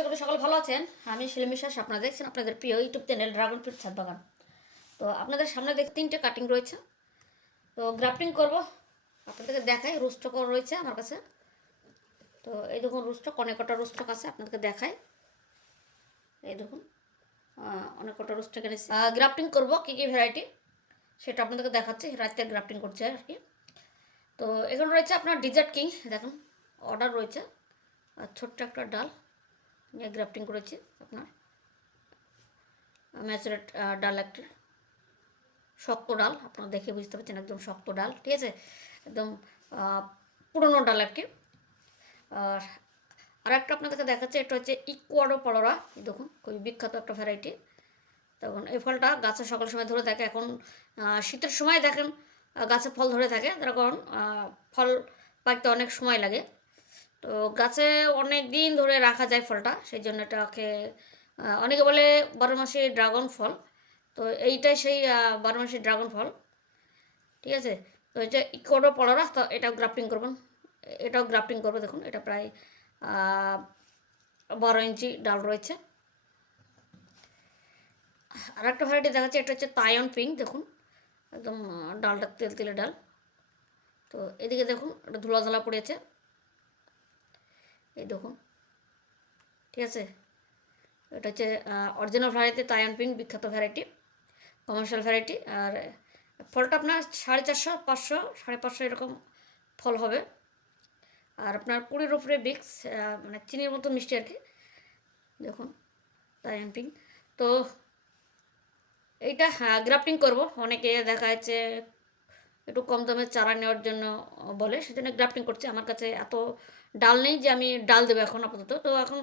আশা করি সকলে ভালো আছেন। আমি শিলিম বিশ্বাস, আপনারা দেখছেন আপনাদের প্রিয় ইউটিউব চ্যানেল ড্রাগন ফ্রুট ছাদ বাগান। তো আপনাদের সামনে দেখ তিনটে কাটিং রয়েছে। তো গ্রাফটিং করব, আপনাদেরকে দেখাই রুস্টক রয়েছে আমার কাছে। তো এই দেখুন রুস্টক অনেক কটা রুস্টক আছে, আপনাদেরকে দেখাই। এই দেখুন অনেক কটা রুস্টক এনেছি গ্রাফটিং করব, কী কী ভ্যারাইটি সেটা আপনাদেরকে দেখাচ্ছি রাতে গ্রাফটিং করছে আর কি। তো এখানে রয়েছে আপনার ডিজার্ট কিং দেখুন অর্ডার রয়েছে। আর ছোট্ট একটা ডাল। গ্রাফটিং করেছি আপনার। ম্যাচুরেট ডাল একটা। শক্ত ডাল আপনারা দেখে বুঝতে পারছেন একদম শক্ত ডাল ঠিক আছে? একদম পুরনো ডাল আর কি। আর আর একটা আপনাদেরকে দেখাচ্ছে এটা হচ্ছে ইকুয়াডো পলোরা। দেখুন খুবই বিখ্যাত একটা ভ্যারাইটি তখন এই ফলটা গাছে সকল সময় ধরে থাকে এখন শীতের সময় দেখেন গাছে ফল ধরে থাকে। তখন আহ, ফল পাকতে অনেক সময় লাগে। তো গাছে অনেক দিন ধরে রাখা যায় ফলটা সেই জন্য এটাকে অনেকে বলে বারো মাসে ড্রাগন ফল। তো এইটাই সেই বারো মাসে ড্রাগন ফল। ঠিক আছে? তো এটা ইকোডো পলরা, তো এটাও গ্রাফটিং করবেন। এটাও গ্রাফটিং করবে দেখুন, এটা প্রায় বারো ইঞ্চি ডাল রয়েছে। আর একটা ভ্যারাইটি দেখাচ্ছে, এটা হচ্ছে তায়ন পিঙ্ক, দেখুন। একদম ডালটা তেল তেলে ডাল। তো এদিকে দেখুন, এটা ধুলা ধুলা পড়েছে। এই দেখুন ঠিক আছে? এটা হচ্ছে অরিজিনাল ভ্যারাইটি তায়ান পিঙ্ক বিখ্যাত ভ্যারাইটি কমার্শিয়াল ভ্যারাইটি আর ফলটা আপনার সাড়ে চারশো, পাঁচশো, সাড়ে পাঁচশো এরকম ফল হবে। আর আপনার কুড়ির উপরে বিক্স মানে চিনির মতো মিষ্টি আর কি। দেখুন তায়ান পিঙ্ক তো এইটা গ্রাফটিং করব। অনেকে দেখা যাচ্ছে একটু কম দামে চারা নেওয়ার জন্য বলে, সেজন্য গ্রাফটিং করছে। আমার কাছে এত ডাল নেই যে আমি ডাল দেবো এখন আপাতত। তো এখন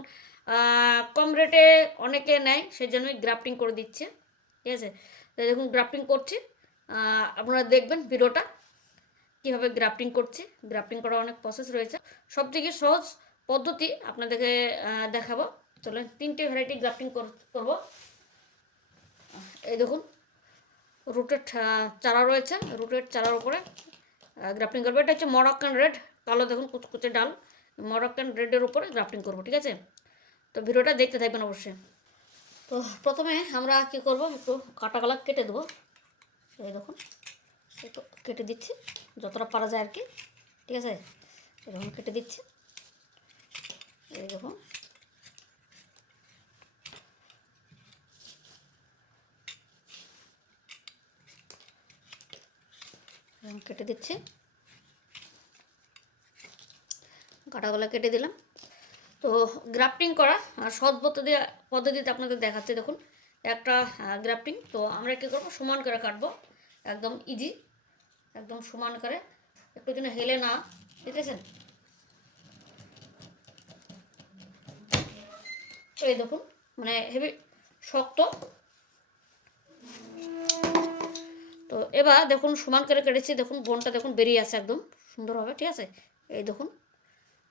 কম রেটে অনেকে নেয় সেই জন্যই গ্রাফটিং করে দিচ্ছে। ঠিক আছে? তো দেখুন গ্রাফটিং করছি। আপনারা দেখবেন ভিডিওটা, কীভাবে গ্রাফটিং করছি। গ্রাফটিং করার অনেক প্রসেস রয়েছে। সব থেকে সহজ পদ্ধতি আপনাদেরকে দেখাবো। চলেন, তিনটে ভ্যারাইটি গ্রাফটিং করব। এই দেখুন রুটেড চারা রয়েছে। রুটের চারার উপরে গ্রাফটিং করব। এটা হচ্ছে মরক্কান রেড কালো দেখুন, কুচকুচে ডাল। মরক্কান রেডের উপরে গ্রাফটিং করব, ঠিক আছে? তো ভিডিওটা দেখতে থাকবেন অবশ্যই। তো প্রথমে আমরা কি করব, একটু কাটা গলা কেটে দেবো। এই দেখুন কেটে দিচ্ছি, যতটা পারা যায় আর কি, ঠিক আছে? এরকম কেটে দিচ্ছি। এই দেখুন। কেটে দিচ্ছি। কাটাগুলো কেটে দিলাম। তো গ্রাফটিং করা সৎ পদ্ধতি, পদ্ধতিতে আপনাদের দেখাচ্ছে দেখুন। একটা গ্রাফটিং তো আমরা কী করব? সমান করে কাটবো। একদম ইজি একদম সমান করে। একটু যেন হেলে না বুঝতেছেন এই দেখুন মানে হেভি শক্ত। তো এবার দেখুন, সমান করে কেটেছি। দেখুন, বোনটা দেখুন বেরিয়ে আছে একদম সুন্দরভাবে, ঠিক আছে? এই দেখুন।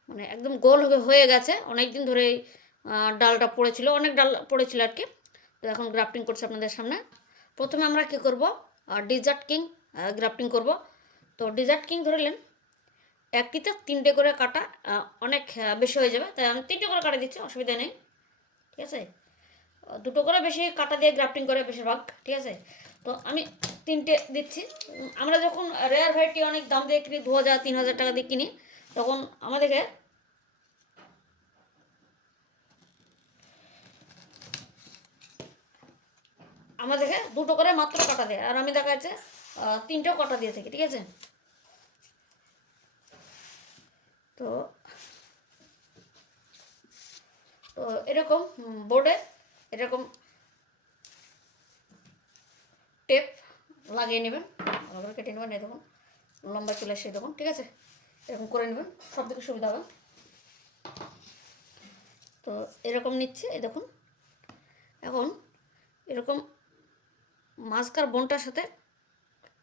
মানে একদম গোল হয়ে- গেছে। অনেক দিন ধরে ডালটা পড়েছিল, অনেক ডাল পড়েছিল আর কি। তো এখন গ্রাফটিং করছে আপনাদের সামনে। প্রথমে আমরা কী করব? ডিজার্ট কিং গ্রাফটিং করব। তো ডিজার্ট কিং ধরলেন একটিতে তিনটে করে কাটা অনেক বেশি হয়ে যাবে। তাই আমি তিনটে করে কাটা দিচ্ছি, অসুবিধা নেই। ঠিক আছে? দুটো করে বেশি কাটা দিয়ে গ্রাফটিং করে বেশিরভাগ, ঠিক আছে? তো আমি তিনটে দিচ্ছি। আমরা যখন রেয়ার ভ্যারাইটি অনেক দাম দিয়ে কিনি, দু হাজার, তিন হাজার টাকা দিয়ে কিনি তখন আমাদেরকে আমাদেরকে দুটো করে মাত্র কাটা দেয়। আর আমি দেখা যাচ্ছে তিনটেও কাটা দিয়ে থাকি, ঠিক আছে? তো তো এরকম বোর্ডে এরকম টেপ লাগিয়ে নেবেন। করে কেটে নেবেন, এই দেখুন, লম্বা চলে এই দেখুন, ঠিক আছে? এরকম করে নেবেন, সব দিকে সুবিধা হবে। তো এরকম নিচ্ছে, এই দেখুন। এখন এরকম মাঝকার বনটার সাথে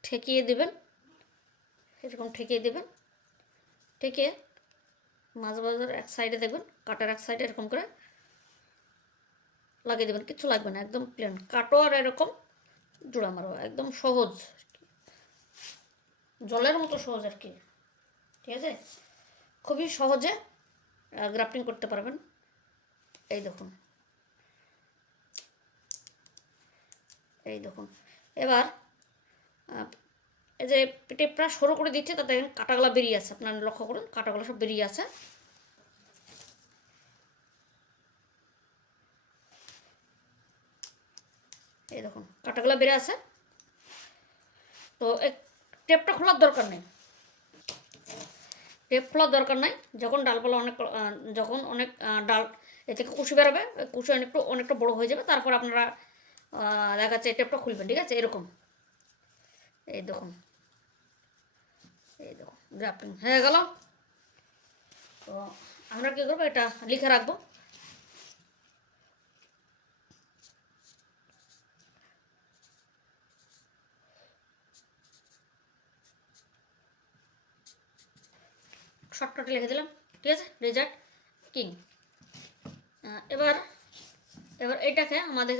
ঠেকিয়ে দেবেন। এরকম ঠেকিয়ে দেবেন। ঠেকিয়ে মাঝ বাজার এক সাইডে দেখবেন, কাটার এক সাইডে এরকম করে লাগিয়ে দেবেন। কিচ্ছু লাগবে না, একদম প্লেন কাটো আর এরকম জোড়া মারো, একদম সহজ। জলের মতো সহজ আর কি। ঠিক আছে? খুবই সহজে গ্রাফটিং করতে পারবেন। এই দেখুন। এই দেখুন। এবার এই যে টেপটা সরু করে দিচ্ছে, তাতে কাটাগুলো বেরিয়ে আছে। আপনারা লক্ষ্য করুন, কাটাগুলো সব বেরিয়ে আছে। এই দেখুন, কাটাগুলো বেরিয়ে আছে। তো টেপটা খোলার দরকার নেই। টেপ খোলার দরকার নাই। যখন ডালপালা অনেক যখন অনেক ডাল এ থেকে কুশি বেরোবে, কুশি অনেকটা অনেকটা বড়ো হয়ে যাবে, তারপর আপনারা দেখা যাচ্ছে এই টেপটা খুলবেন, ঠিক আছে? এরকম। এই দেখুন। এই দেখুন গ্রাফটিং হয়ে গেল। তো আমরা কী করব? এটা লিখে রাখব। শর্টকাটে লিখে দিলাম, ঠিক আছে? রেজাল্ট কিং এবার এবার এটাকে আমাদের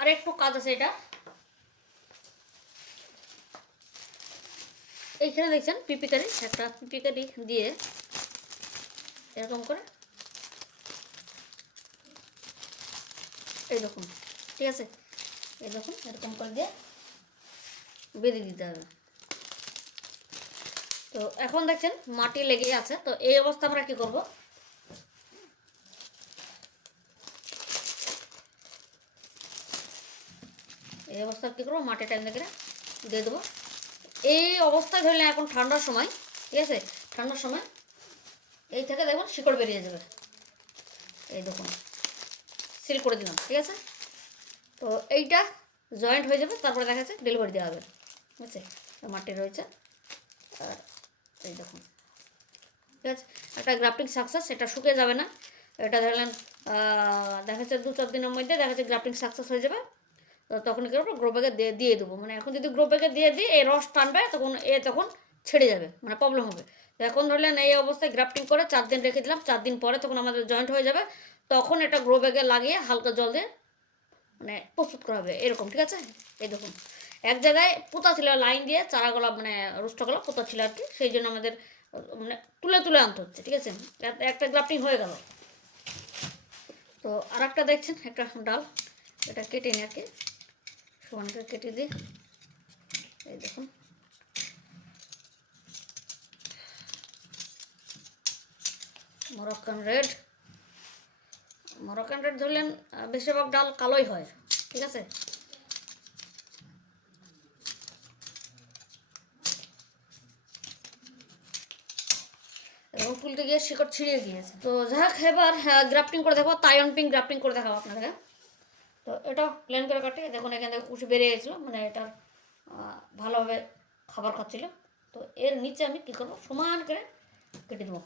আর একটু কাজ আছে এটা। এইখানে দেখছেন, পিপিকারি, একটা পিপিকারি দিয়ে এরকম করে এই দেখুন ঠিক আছে? দেখুন এরকম করে দিয়ে বেঁধে দিতে হবে। তো এখন দেখছেন মাটি লেগে আছে, তো এই অবস্থা আমরা কি করব? এই অবস্থা কী করব? মাটি টাইম দেখে দিয়ে দেবো। এই অবস্থায় ধরলে এখন ঠান্ডার সময়, ঠিক আছে? ঠান্ডার সময় এই থেকে দেখুন শিকড় বেরিয়ে যাবে। এই দেখুন সিল করে দিলাম, ঠিক আছে? তো এইটা জয়েন্ট হয়ে যাবে, তারপরে দেখা যাচ্ছে ডেলিভারি দেওয়া হবে, ঠিক আছে? মাটি রয়েছে, আর এই দেখুন। ঠিক আছে? একটা গ্রাফটিং সাকসেস এটা শুকিয়ে যাবে না। এটা ধরলেন দেখা যাচ্ছে দু চার দিনের মধ্যে দেখা যাচ্ছে গ্রাফটিং সাকসেস হয়ে যাবে। তো তখন কী করব? গ্রো ব্যাগে দিয়ে দিয়ে দেবো। মানে এখন যদি গ্রো ব্যাগে দিয়ে দিই এই রস টানবে, তখন এ তখন ছেড়ে যাবে মানে প্রবলেম হবে। তো এখন ধরলেন, এই অবস্থায় গ্রাফটিং করে চার দিন রেখে দিলাম, চার দিন পরে তখন আমাদের জয়েন্ট হয়ে যাবে। তখন এটা গ্রো ব্যাগে লাগিয়ে হালকা জল দিয়ে মানে প্রস্তুত করা হবে, এরকম, ঠিক আছে? এই দেখুন। এক জায়গায় পোতা ছিল, লাইন দিয়ে চারাগুলো মানে রোস্টাগুলো পোতা ছিল আর কি। সেই জন্য আমাদের মানে তুলে তুলে আনতে হচ্ছে, ঠিক আছে? একটা গ্রাফটিং হয়ে গেল। তো আর একটা দেখছেন, একটা ডাল। এটা কেটে নিয়ে আর কি সমান করে কেটে দিই। এই দেখুন। মরক্কান রেড মরক্কান রেড ধরলেন বেশিরভাগ ডাল কালোই হয়, ঠিক আছে? এবং তুলতে গিয়ে শিকড় ছিঁড়িয়ে গিয়েছে। তো যাক, এবার গ্রাফটিং করে দেখো তাইন পিং গ্রাফটিং করে দেখাবো আপনাদেরকে। তো এটা প্ল্যান করে কাটে, দেখুন এখান থেকে কুশি বেরিয়ে গেছিল মানে এটা ভালোভাবে খাবার খাচ্ছিল। তো এর নিচে আমি কী করব, সমান করে কেটে দেবো।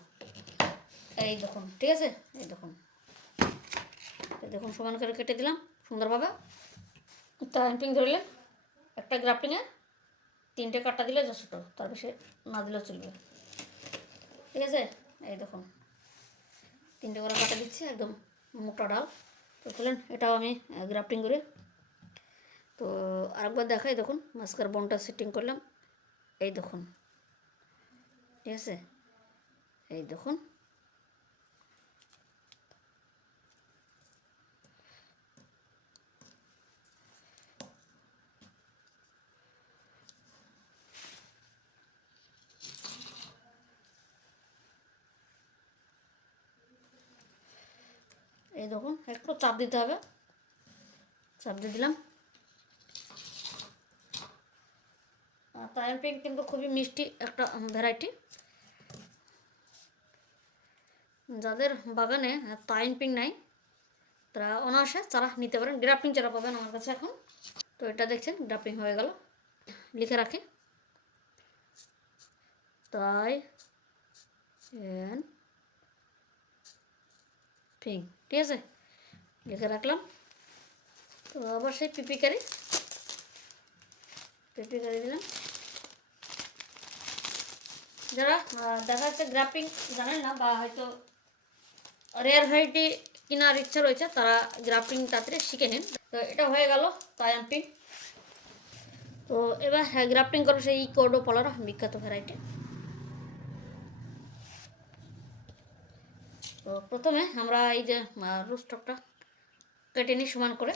এই দেখুন, ঠিক আছে? এই দেখুন। দেখুন, সমান করে কেটে দিলাম, সুন্দরভাবে। টাইম পিং ধরলেন একটা গ্রাফটিংয়ে তিনটে কাটা দিলে যথেষ্ট, তার বেশি না দিলেও চলবে। ঠিক আছে? এই দেখুন তিনটে করে কাটা দিচ্ছি, একদম মোটা ডাল। তো চলেন, এটাও আমি গ্রাফটিং করে। তো আরেকবার দেখাই দেখুন মাস্কার বনটা সেটিং করলাম। এই দেখুন। ঠিক আছে? এই দেখুন এই একটু চাপ দিতে হবে। চাপ দিয়ে দিলাম। পিঙ্ক কিন্তু খুবই মিষ্টি একটা ভ্যারাইটি যাদের বাগানে তাইন নাই, তারা অনায়াসে চারা নিতে পারেন। গ্রাফটিং চারা পাবেন আমার কাছে এখন। তো এটা দেখছেন, গ্রাফটিং হয়ে গেল। লিখে রাখি। তাই এন পিং ঠিক আছে? লিখে রাখলাম। তো আবার সেই পিপি কারি। পিপি কারি দিলাম। যারা দেখা যাচ্ছে গ্রাফটিং জানেন না বা হয়তো রেয়ার ভ্যারাইটি কেনার ইচ্ছা রয়েছে, তারা গ্রাফটিং তাড়াতাড়ি শিখে নিন। তো এটা হয়ে গেল তায়ান পিং তো এবার হ্যাঁ গ্রাফটিং করব সেই কোডো পলার বিখ্যাত ভ্যারাইটি তো প্রথমে আমরা এই যে রুস্টকটা কেটে নিই সমান করে।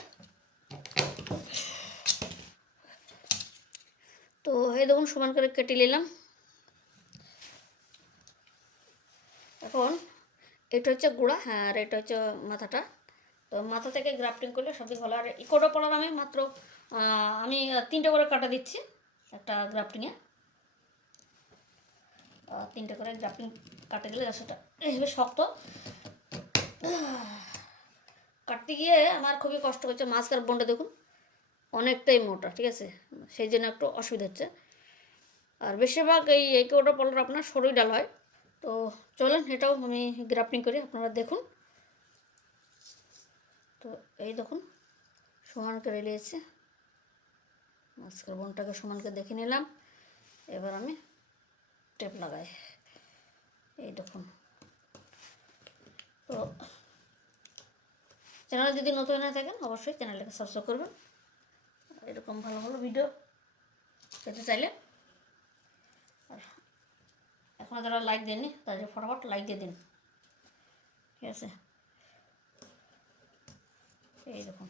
তো এই দেখুন, সমান করে কেটে নিলাম। এখন এটা হচ্ছে গুঁড়া হ্যাঁ আর এটা হচ্ছে মাথাটা। তো মাথা থেকে গ্রাফটিং করলে সবথেকে ভালো। আর ইকোটা পড়ার আমি মাত্র আমি তিনটে করে কাটা দিচ্ছি একটা গ্রাফটিংয়ে। তিনটে করে গ্রাফটিং কাটে দিলে এইভাবে শক্ত। কাটতে গিয়ে আমার খুবই কষ্ট হচ্ছে মাছকার বনটা দেখুন, অনেকটাই মোটা, ঠিক আছে? সেই জন্য একটু অসুবিধা হচ্ছে। আর বেশিরভাগ এই একেওটা পলার আপনার সরুই ডাল হয়। তো চলেন, এটাও আমি গ্রাফটিং করি, আপনারা দেখুন। তো এই দেখুন সমান করে নিয়েছে মাছকার বনটাকে সমান করে দেখে নিলাম। এবার আমি টেপ লাগাই। এই দেখুন। তো চ্যানেল যদি নতুন হয়ে থাকেন, অবশ্যই চ্যানেলটাকে সাবস্ক্রাইব করবেন। এরকম ভালো ভালো ভিডিও পেতে চাইলে। আর এখনও যারা লাইক দেননি, তাদের ফটাফট লাইক দিয়ে দিন। ঠিক আছে? এই দেখুন।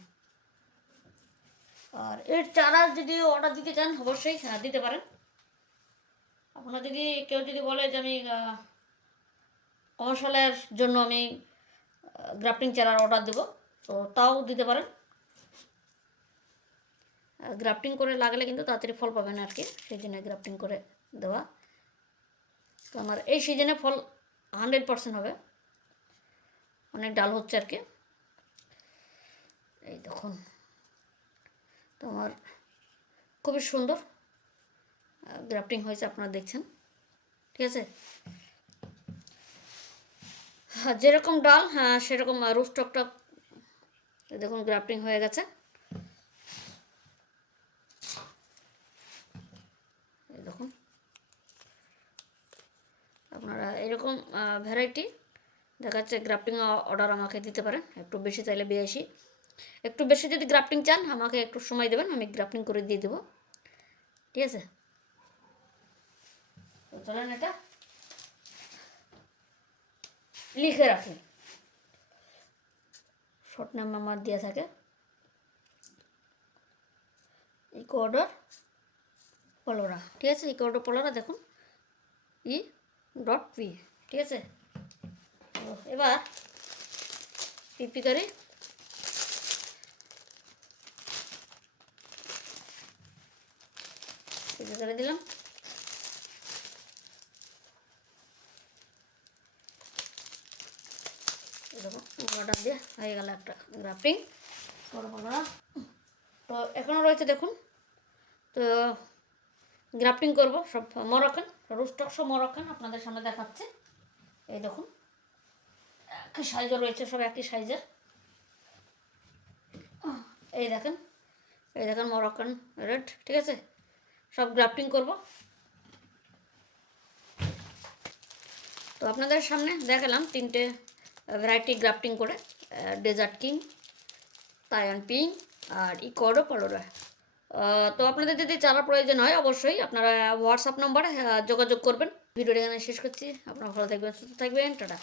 আর এর চারা যদি অর্ডার দিতে চান, অবশ্যই দিতে পারেন। আপনার যদি কেউ যদি বলে যে আমি কমার্শিয়ালের জন্য আমি গ্রাফটিং চারার অর্ডার দেবো তো তাও দিতে পারেন। গ্রাফটিং করে লাগালে কিন্তু তাড়াতাড়ি ফল পাবেন আর কি সেই জন্য গ্রাফটিং করে দেওয়া। তো আমার এই সিজনে ফল হান্ড্রেড পারসেন্ট হবে। অনেক ডাল হচ্ছে আর কি। এই দেখুন। তো আমার খুবই সুন্দর গ্রাফটিং হয়েছে আপনারা দেখছেন। ঠিক আছে? হ্যাঁ, যেরকম ডাল হ্যাঁ সেরকম রুস্টকটা দেখুন গ্রাফটিং হয়ে গেছে। দেখুন। আপনারা এরকম ভ্যারাইটি দেখাচ্ছে গ্রাফটিং অর্ডার আমাকে দিতে পারেন। একটু বেশি চাইলে বেশি। একটু বেশি যদি গ্রাফটিং চান, আমাকে একটু সময় দেবেন, আমি গ্রাফটিং করে দিয়ে দেবো। ঠিক আছে? চলেন এটা। লিখে রাখি। শর্ট নাম আমার দেওয়া থাকে। অর্ডার পলোরা, ঠিক আছে? অর্ডার পলোরা দেখুন। ই ডট পি, ঠিক আছে? এবার পিপি করে। পিপি করে দিলাম। এরকম অর্ডার দিয়ে হয়ে গেল একটা গ্রাফটিং বড় বড়রা তো এখনও রয়েছে দেখুন। তো গ্রাফটিং করব, সব মরক্কান রুস্টক সব মরক্কান আপনাদের সামনে দেখাচ্ছে। এই দেখুন, একই সাইজও রয়েছে, সব একই সাইজের এই দেখেন এই দেখেন মরক্কান রেড ঠিক আছে? সব গ্রাফটিং করব। তো আপনাদের সামনে দেখালাম তিনটে ভ্যারাইটি গ্রাফটিং করে ডেজার্ট কিং তায়ান পিং আর ইকোডো পলোরা তো আপনাদের যদি চারা প্রয়োজন হয়, অবশ্যই আপনারা হোয়াটসঅ্যাপ নম্বরে যোগাযোগ করবেন। ভিডিওটা এখানে শেষ করছি। আপনারা ভালো থাকবেন, সুস্থ থাকবেন, টাটা।